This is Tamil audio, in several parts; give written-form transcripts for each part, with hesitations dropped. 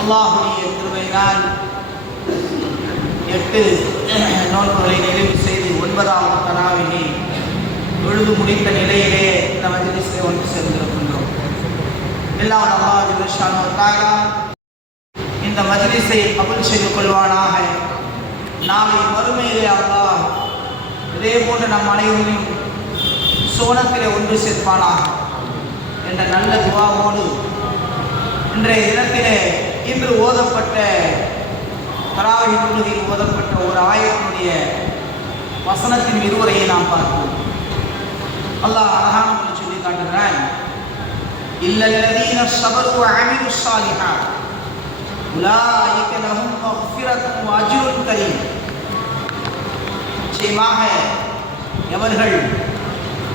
அல்லாஹுடைய கிருபையினால் 8 நோன்புகளை நிறைவு செய்து 9வது தராவினை தொழுது முடித்த நிலையிலே இந்த மஜ்லிஸிலே ஒன்று சேர்ந்திருக்கின்றோம். எல்லாம் அல்லாஹ் ஜல்ல ஷானஹு தஆலா இந்த மஜ்லிஸை கபூல் செய்து கொள்வானாக. நாளை மறுமையிலே அல்லாஹ் இதே போன்று நம் அனைவரையும் சோனத்திலே ஒன்று சேர்ப்பானாக என்ற நல்ல துஆவோடு இன்றைய தினத்திலே இன்று ஓதப்பட்ட தராவீஹ் தொழுகையில் ஓதப்பட்ட ஒரு ஆயத்தினுடைய வசனத்தின் விரிவுரையை நாம் பார்ப்போம். அல்லாஹ் அழகான சொல்லி காட்டுகிறான், இல்லல்லதீன ஸபரு வ அமிலுஸ் ஸாலிஹாத் உலாயிக லஹும் மக்ஃபிரத்துன் வ அஜ்ருன் கரீம். நிச்சயமாக எவர்கள்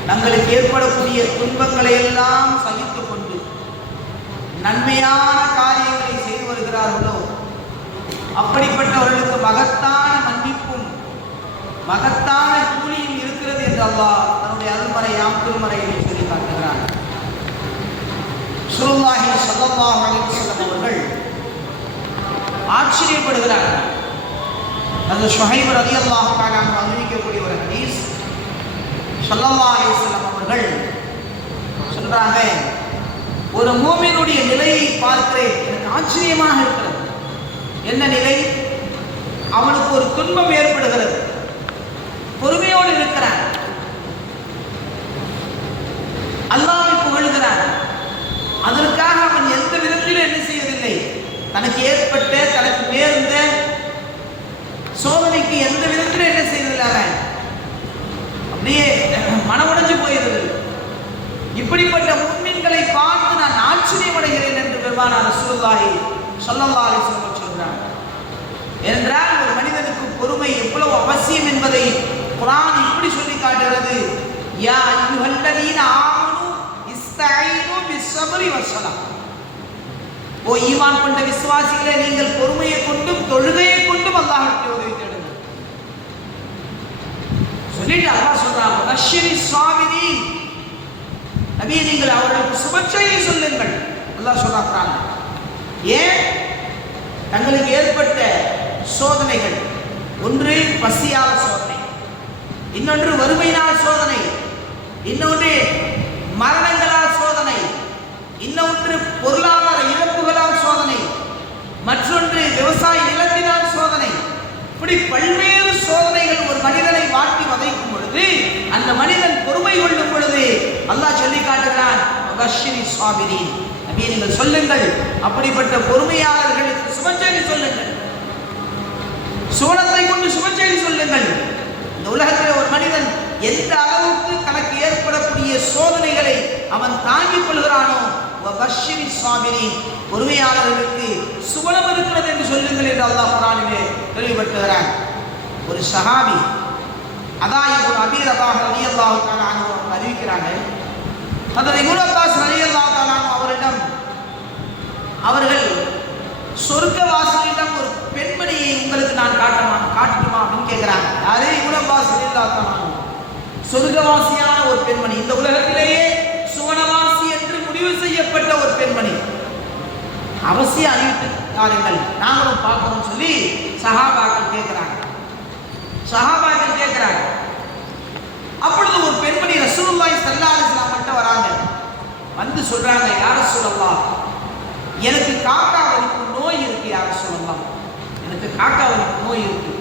தங்களுக்கு ஏற்படக்கூடிய துன்பங்களை எல்லாம் சகித்துக் கொண்டு நன்மையான காரியங்களை செய்து வருகிறார்களோ அப்படிப்பட்டவர்களுக்கு மகத்தான மன்னிப்பும் மகத்தான கூலியும் இருக்கிறது என்று அல்லாஹ் தன்னுடைய அருள்மறையாம் திருமறையில் சொல்லி காட்டுகிறார். ரசூலுல்லாஹி ஸல்லல்லாஹு அலைஹி வஸல்லம் அவர்கள் ஆச்சரியப்படுகிறார்கள். அது ஷுஹைப் ரலியல்லாஹு தஆலா அறிவிக்கக்கூடிய ஒரு ஹதீஸ். ஸல்லல்லாஹு அலைஹி வஸல்லம் அவர்கள் சொல்றாங்க, ஒரு மூமினுடைய நிலையை பார்க்கிறேன், எனக்கு ஆச்சரியமாக இருக்கிறது. என்ன நிலை? அவனுக்கு ஒரு துன்பம் ஏற்படுகிறது, பொறுமையோடு இருக்கிறான், அல்லாஹ்வை புகழ்கிறான். அதற்காக அவன் எந்த விதத்திலும் என்ன செய்வதில்லை, தனக்கு ஏற்பட்ட தனக்கு நேர்ந்த சோதனைக்கு எந்த விதத்திலும் என்ன செய்வதில்லை, அப்படியே மனமுடைஞ்சு போயிருது. இப்படிப்பட்ட முஃமின்களை பார்த்து நான் ஆச்சரியமடைகிறேன் என்று பெருமானார் ரசூலுல்லாஹி ஸல்லல்லாஹு அலைஹி வஸல்லம் சொல்றாங்க. என்றால் ஒரு மனிதனுக்கு பொறுமை எவ்வளவு அவசியம் என்பதை குர்ஆன் இப்படி சொல்லி காட்டுகிறது. யா அய்யுஹல்லதீன ஆமனு இஸ்தஈனு பிஸ்ஸப்ரி வஸ்ஸலாம். ஓ ஈமான் கொண்ட விசுவாசிகளே, நீங்கள் பொறுமையை கொண்டும் தொழுகையை கொண்டும் அல்லாஹ்வுக்கு உதவி தேடுங்கள். சொல்லிட்டு அல்லாஹ் சொல்றான், பஷிரி ஸாபிரீன், நபியே நீங்கள் அவர்களுக்கு சுபச்செய்தி சொல்லுங்கள். அல்லாஹ் சொல்றான். ஏன்? தங்களுக்கு ஏற்பட்ட சோதனைகள், ஒன்று பசியால் சோதனை, இன்னொன்று வறுமையினால் சோதனை, இன்னொன்று மரணங்களால் சோதனை, இன்னொன்று பொருளாதார இழப்புகளால் சோதனை, மற்றொன்று விவசாய நிலத்தினால் சோதனை. இப்படி பல்வேறு சோதனைகள் ஒரு மனிதனை வாட்டி வதைக்கும் பொழுது, அந்த மனிதன் பொறுமை கொள்ளும் பொழுது அல்லாஹ் சொல்லி காட்டுகிறான், பஷிரி ஸாபிரீன், நபியே நீங்கள் சொல்லுங்கள், அப்படிப்பட்ட பொறுமையாளர்களுக்கு சுபச்செய்தி சொல்லுங்கள், சோனத்தை கொண்டு சுபச்செய்தி சொல்லுங்கள். இந்த உலகத்தில் ஒரு மனிதன் எந்த அளவுக்கு தனக்கு ஏற்படக்கூடிய சோதனைகளை அவன் தாங்கிக் கொள்கிறானோ, பஷிரி ஸாபிரீன், பொறுமையாளர்களுக்கு சுவனம் இருக்கிறது என்று சொல்லுங்கள் என்று அல்லாஹ் குர்ஆனிலே தெளிவுபடுத்துகிறான். ஒரு சஹாபி அதாயிபு அபீ ரபாஹ் ரலியல்லாஹு தஆலா அன்ஹு அறிவிக்கிறாங்க, ஹஜ்ரத் இப்னு அப்பாஸ் ரலியல்லாஹு தஆலா அவரிடம் அவர்கள் சொர்க்கவாசிகளிடம் ஒரு பெண்மணியை உங்களுக்கு நான் காட்டட்டுமா அப்படின்னு கேட்கிறாங்க. யாரே? இப்னு அப்பாஸ் ரலியல்லாஹு தஆலா. சொர்க்கவாசியான ஒரு பெண்மணி, இந்த உலகத்திலேயே சுவனவாசி என்று முடிவு செய்யப்பட்ட ஒரு பெண்மணி, அவசியம் அறிவித்து தாருங்கள், நாங்களும் பார்க்கணும் சொல்லி சஹாபாக்கள் கேட்கிறாங்க. அப்பொழுது ஒரு பெண்மணி ரசூலுல்லாஹி ஸல்லல்லாஹு அலைஹி வஸல்லம் கிட்ட வராங்க. வந்து சொல்றாங்க, யா ரசூலல்லாஹ், எனக்கு காக்கா வலிப்பு நோய் இருக்கு. யா ரசூலல்லாஹ், எனக்கு காக்கா வலிப்பு நோய் இருக்கு,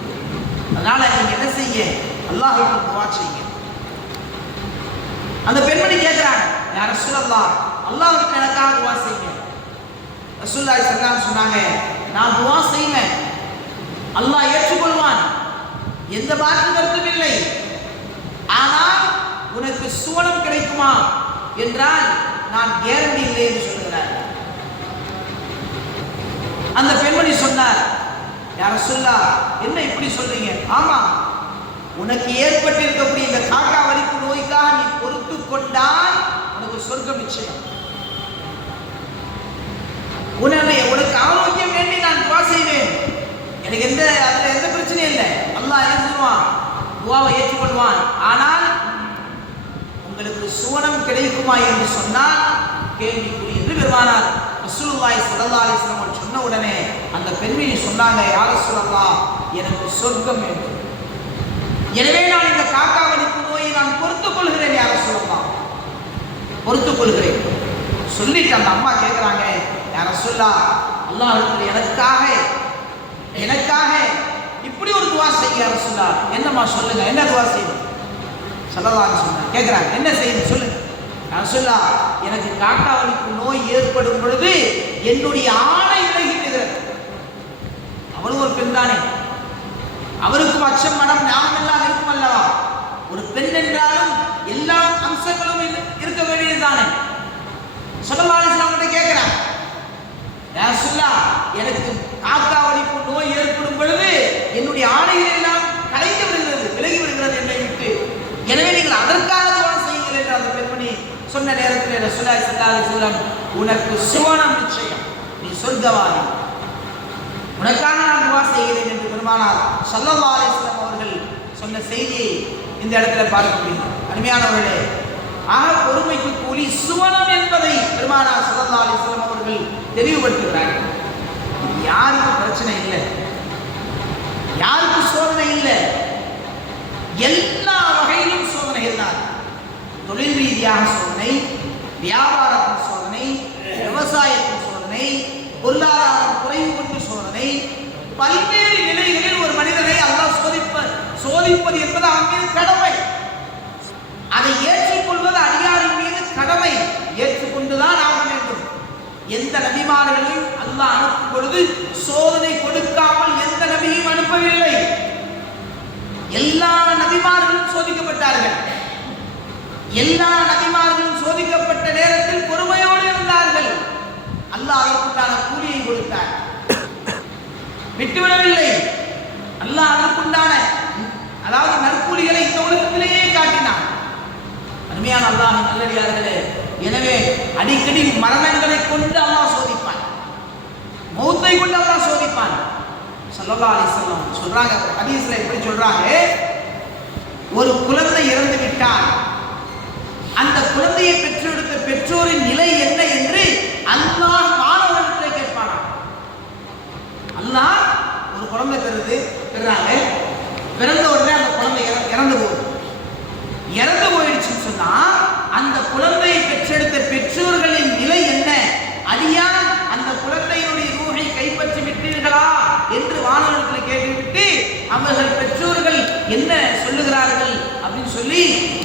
அதனால நீங்க என்ன செய்ய, அல்லாஹ்வுக்கு துஆ செய்யுங்க. அந்த பெண்மணி கேட்கிறாங்க, யா ரசூலல்லாஹ், அல்லாஹ்வுக்கு எனக்காக துஆ செய்யுங்க. ரசூலுல்லாஹி ஸல்லல்லாஹு அலைஹி வஸல்லம் சொன்னாங்க, நான் துஆ செய்வேன், அல்லாஹ் ஏற்றுக்கொள்வான், எந்த மாற்று கருத்தும் இல்லை. ஆனால் உனக்கு சுவனம் கிடைக்குமா என்றால் நான் கேரண்டி இல்லை என்று சொல்லுகிறார். அந்த பெண்மணி சொன்னார், யா ரசூலுல்லாஹ், என்ன இப்படி சொல்றீங்க? ஆமா, உனக்கு ஏற்பட்டிருக்கக்கூடிய இந்த காக்கா வலிப்பு நோய்க்காக நீ பொறுத்து கொண்டால் உனக்கு சொர்க்கம் நிச்சயம். உனக்கு ஆரோக்கியம் வேண்டி நான் துஆ செய்வேன், எனக்கு அதுல எந்த பிரச்சனையும் இல்லை, அல்லாஹ் என்ன செய்வான், துஆவை ஏற்றுக்கொள்வான். ஆனால் உங்களுக்கு சுவனம் கிடைக்குமா என்று சொன்னால் கேள்விக்குறி என்று பெருமானார் ரசூலுல்லாஹி ஸல்லல்லாஹு அலைஹி வஸல்லம் சொன்ன உடனே அந்த பெண்மணி சொன்னாங்க, யா ரசூலல்லாஹ், எனக்கு சொர்க்கம் வேண்டும். எனவே நான் இந்த காக்காவளிப்பு நோயை நான் பொறுத்துக் கொள்கிறேன், யா ரசூலல்லாஹ், பொறுத்துக் கொள்கிறேன். சொல்லிட்டு அந்த அம்மா கேட்கிறாங்க, யா ரசூலல்லாஹ், அல்லாஹ்விடத்தில் எனக்காக இப்படி ஒரு துவா செய்ய யா ரசூலல்லாஹ். என்னம்மா சொல்லுங்க, என்ன துவா செய்யணும்? ஸல்லல்லாஹு அலைஹி வஸல்லம் கேட்கிறாங்க, என்ன செய்யணும் சொல்லுங்க. ரசூலல்லாஹ், எனக்கு காக்காவளிப்பு நோய் ஏற்படும் பொழுது என்னுடைய ஆணை விலகிவிடுகிறது. அவளும் ஒரு பெண் தானே, அவருக்கும் அச்சம் மனம் ஞானம் எல்லாம் இருக்கும் அல்லவா? ஒரு பெண் என்றாலும் எல்லா அம்சங்களும் இருக்க வேண்டியது தானே. ஸல்லல்லாஹு அலைஹி வஸல்லம் கேட்கிறான், ரசூலல்லாஹ், எனக்கு காக்காவளிப்பு நோய் ஏற்படும் பொழுது என்னுடைய ஆணைகள் எல்லாம் கலைந்து விடுகிறது, விலகி விடுகிறது என்னை விட்டு. எனவே நீங்கள் அதற்காக துவா செய்யுங்கள் என்று அந்த பெண்மணி சொன்ன நேரத்தில் ரசூலுல்லாஹி ஸல்லல்லாஹு அலைஹி வஸல்லம், உனக்கு சுவனம் நிச்சயம், நீ சொர்க்கவாதி, உனக்காக நான் துவா செய்கிறேன் என்று பெருமானார் ஸல்லல்லாஹு அலைஹி வஸல்லம் அவர்கள் சொன்ன செய்தியை இந்த இடத்துல பார்க்க முடியும். அருமையானவர்களே, ஆக பொறுமைக்கு கூலி சுவனம் என்பதை பெருமானார் ஸல்லல்லாஹு அலைஹி வஸல்லம் அவர்கள் தெளிவுபடுத்துகிறார்கள். யாருக்கு பிரச்சனை இல்லை, யாருக்கு சோதனை இல்லை, எல்லா வகையிலும் சோதனைகள் தான். தொழில் ரீதியாக சோதனை, வியாபாரத்தின் சோதனை, விவசாயத்தின் சோதனை, பொருளாதாரம் குறைவு கொண்டு சோதனை, பல்வேறு நிலைகளில் ஒரு மனிதனை அல்லாஹ் சோதிப்பது என்பது அவன் மீது கடமை. அதை ஏற்றுக்கொள்வது அடியாரின் மீது கடமை. ஏற்றுக்கொண்டுதான் ஆக வேண்டும். எந்த நபிமார்களையும் அல்லாஹ் அனுப்பும் பொழுது சோதனை கொடுக்காமல் எந்த நபியும் அனுப்பவில்லை. எல்லா நபிமார்களும் சோதிக்கப்பட்டார்கள். எல்லா நபிமார்களும் சோதிக்கப்பட்ட நேரத்தில் பொறுமையோடு இருந்தார்கள். அல்லாஹ் அதற்குண்டான கூலியை கொடுத்தார், விட்டுவிடவில்லை. அல்லாஹ் அதற்குண்டான அதாவது நற்கூலிகளை இந்த உலகத்திலேயே காட்டினான். அருமையான அல்லாஹ் நல்லடியார்களே, எனவே அடிக்கடி மரணங்களை கொண்டு அல்லாஹ் சோதிப்பான், மௌத்தை கொண்டு அல்லாஹ் சோதிப்பான். ஸல்லல்லாஹு அலைஹி வஸல்லம் சொல்றாங்க, ஹதீஸ்ல எப்படி சொல்றாங்க, ஒரு குழந்தை இறந்து விட்டால் அந்த குழந்தையை பெற்றெடுத்த பெற்றோரின் நிலை என்ன என்று அல்லாஹ் மாணவர்களிடத்தில் கேட்பானா. அல்லாஹ் ஒரு குழந்தை பெறாங்க, பிறந்த உடனே அந்த குழந்தை இறந்து போயிடுச்சுன்னு சொன்னா அந்த குழந்தையை பெற்றெடுத்த பெற்றோர்களின் நிலை என்ன, அடியான் அந்த குழந்தையினுடைய ரூஹை கைப்பற்றி விட்டீர்களா என்று வானவர்களிடத்தில் கேட்டுவிட்டு அவர்கள் பெற்றோர்கள் என்ன சொல்லுகிறார்கள் அப்படின்னு சொல்லி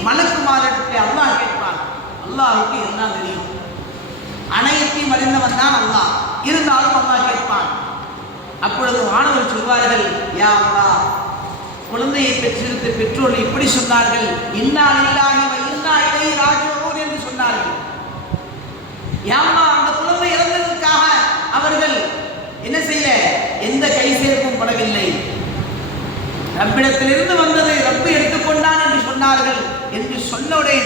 மலக்குமாரிடத்தை அல்லாஹ் கேட்பான். அல்லாஹ்வுக்கு எல்லாம் தெரியும், அனைத்தையும் அறிந்தவன் தான் அல்லாஹ். இருந்தாலும் அல்லாஹ் கேட்பான். அப்பொழுது வானவர் சொல்வார்கள், யா அல்லாஹ், குழந்தையை பெற்றெடுத்த பெற்றோர்கள் இப்படி சொன்னார்கள், இன்னா லில்லாஹி வ இன்னா இலைஹி ராஜிஊன் என்று சொன்னார்கள். யா அல்லாஹ், அந்த குழந்தை இறந்ததற்காக அவர்கள் என்ன செய்யல, எந்த கை சேர்ப்பும் படவில்லை, ரப்பிடத்திலிருந்து வந்ததை ரப்பு எடுத்துக்கொண்டான் என்று சொன்னார்கள் என்று சொன்னவுடனே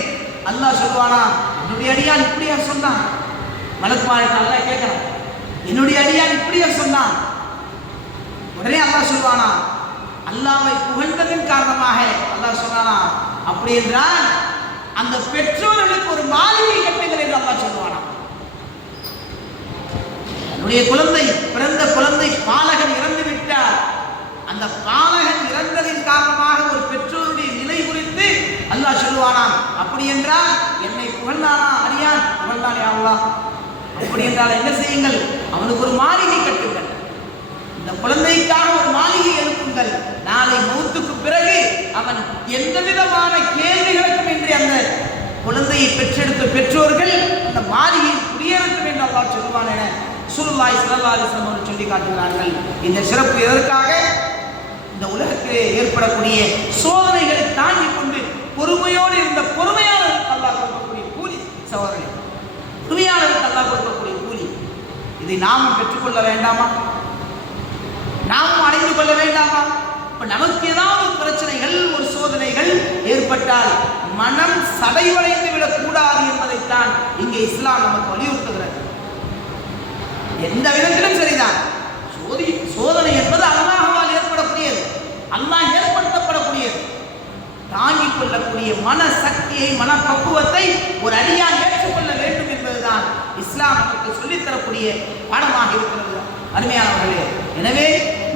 அல்லாஹ் சொல்வானா, என்னுடைய அடியான் இப்படியா சொன்னான்? மலக்குமாரிட்ட அல்லாஹ் கேட்கிறான், என்னுடைய அடியான் இப்படியா சொன்னான்? உடனே அல்லாஹ் சொல்வானா, அல்லாஹ்வை புகழ்ந்ததின் காரணமாக அல்லாஹ் சொன்னானா, அப்படி என்றால் அந்த பெற்றோர்களுக்கு ஒரு மாளிகை கட்டுங்கள் என்று அல்லாஹ் சொல்வானா. என்னுடைய குழந்தை, பிறந்த குழந்தை பாலகன் இறந்து விட்டார், அந்த பாலகன் இறந்ததின் காரணமாக ஒரு பெற்றோருடைய நிலை குறித்து அல்லாஹ் சொல்வானாம். அப்படி என்றால் என்னை புகழ்ந்தானா அடியான், புகழ்ந்தானே அல்லாஹ், அப்படி என்றால் என்ன செய்யுங்கள், அவனுக்கு ஒரு மாளிகை கட்டுங்கள், இந்த குழந்தைக்காக ஒரு மாளிகை எழுப்புங்கள். நாளை மௌத்துக்கு பிறகு அவன் எந்த விதமான கேள்விகளுக்கும் இன்றி அந்த குழந்தையை பெற்றெடுத்த பெற்றோர்கள் அந்த மாளிகையில் குடியேறட்டும் என்று அல்லாஹ் சொல்வான் என ரசூலுல்லாஹி ஸல்லல்லாஹு அலைஹி வஸல்லம் அவர்கள் சொல்லி காட்டுகிறார்கள். இந்த சிறப்பு எதற்காக? இந்த உலகத்திலே ஏற்படக்கூடிய சோதனைகளை தாங்கிக் கொண்டு பொறுமையோடு இருந்த பொறுமையாளர்களுக்கு அல்லாஹ் கொடுக்கக்கூடிய கூலி. சகோதரர்களே, பொறுமையாளர்களுக்கு அல்லாஹ் கொடுக்கக்கூடிய கூலி, இதை நாமும் பெற்றுக்கொள்ள வேண்டாமா? நாமும் அடைந்து கொள்ள வேண்டாமா? இப்ப நமக்கு ஏதாவது பிரச்சனைகள், ஒரு சோதனைகள் ஏற்பட்டால் மனம் சடைவடைந்து விடக்கூடாது என்பதைத்தான் இங்கே இஸ்லாம் நமக்கு வலியுறுத்துகிறது. எந்த விதத்திலும் சரிதான், சோதனை என்பது அல்லாஹ்வால் ஏற்படக்கூடியது, அல்லாஹ் ஏற்படுத்தப்படக்கூடியது. தாங்கிக் கொள்ளக்கூடிய மன சக்தியை, மன பக்குவத்தை ஒரு அடியான் ஏற்றுக்கொள்ள வேண்டும் என்பதுதான் இஸ்லாம் நமக்கு சொல்லித்தரக்கூடிய பாடமாக இருக்கிறது அருமையானவர்களே. எனவே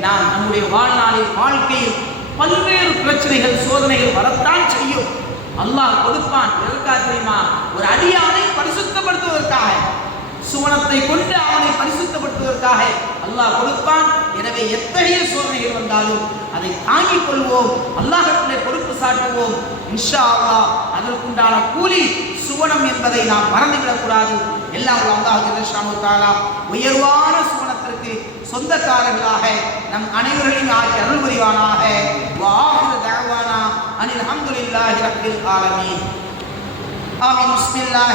நாம் நம்முடைய வாழ்க்கையில் பல்வேறு பிரச்சனைகள் சோதனைகள் வரத்தான் செய்யும். அல்லாஹ் கொடுப்பான். எதற்காக தெரியுமா? ஒரு அடியானை பரிசுத்தப்படுத்துவதற்காக, சுவனத்தை கொண்டு அவனை பரிசுத்தப்படுத்துவதற்காக அல்லாஹ் கொடுப்பான். எனவே எத்தகைய சோதனைகள் வந்தாலும் அதை தாங்கிக் கொள்வோம், அல்லாஹ்விடத்திலே பொறுப்பு சாட்டுவோம். இன்ஷா அல்லாஹ் அதற்குண்டான கூலி சுவனம் என்பதை நாம் மறந்துவிடக்கூடாது. எல்லாம் அல்லாஹ் ஜல்ல ஷானஹு தஆலா உயர்வான சுவனத்திற்கு சொந்தக்காரர்களாக நம் அனைவரையும் ஆக்கி அருள் புரிவானாக. வஆஹிரு தஅவானா அனில் ஹம்துலில்லாஹி ரப்பில் ஆலமீன். ஆமீன். பிஸ்மில்லாஹ்.